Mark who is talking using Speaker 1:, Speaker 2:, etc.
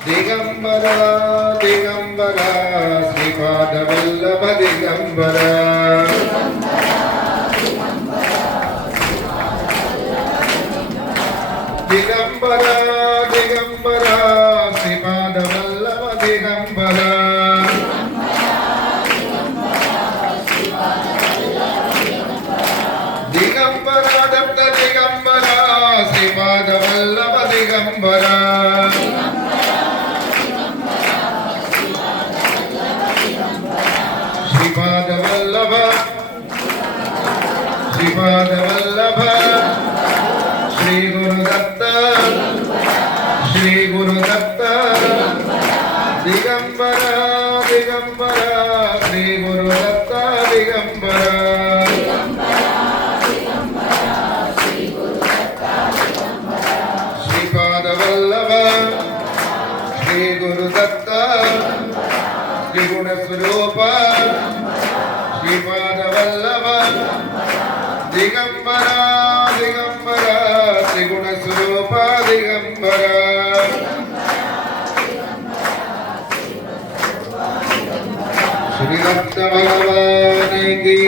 Speaker 1: దిగంబర దిగంబర శ్రీపాదవల్లభ దిగంబర దిగంబర దిగంబర శ్రీపాదవల్లభ దిగంబర దిగంబర దత్త దిగంబర శ్రీపాదవల్లభ దిగంబర శ్రీపాదవల్లభ. శ్రీపాదవల్లభ. శ్రీ గురుదత్త శ్రీ గురుదత్త దిగంబర దిగంబర. శ్రీ గురుదత్త దిగంబర. శ్రీపాదవల్లభ. శ్రీ గురుదత్త త్రిగుణ స్వరూప శ్రీపాదవల్లభ దిగంబర దిగంబర త్రిగుణ స్వరూప దిగంబర శ్రీదత్త భగవానికి